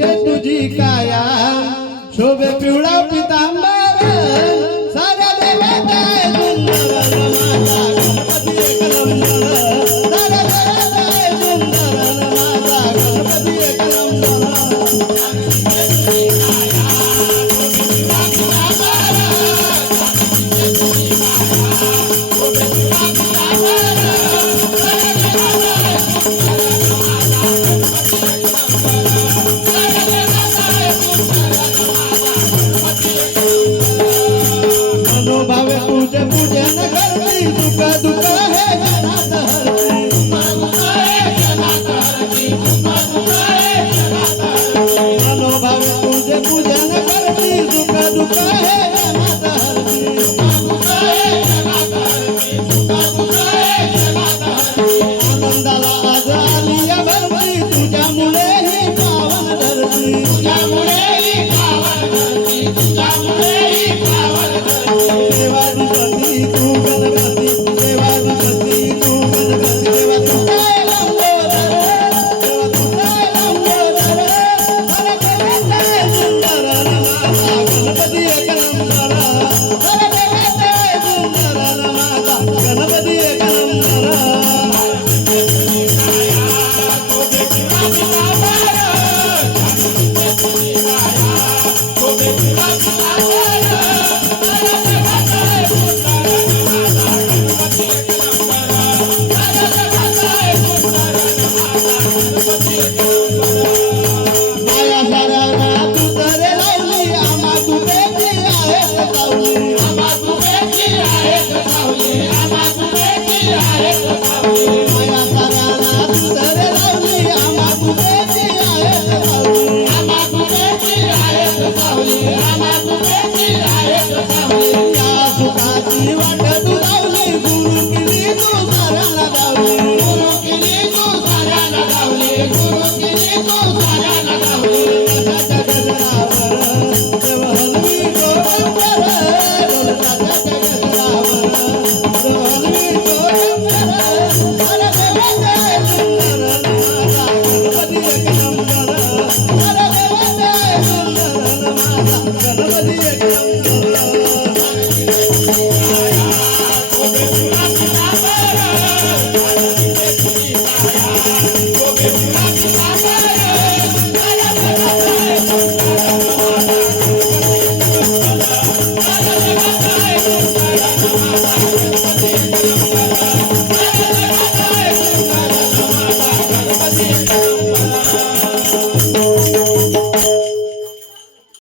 शे तुझी काया शोभे पिवळा पितांबर ભાવે પૂજે પૂજે ન કરતી દુઃખ દુઃખ দিয়ে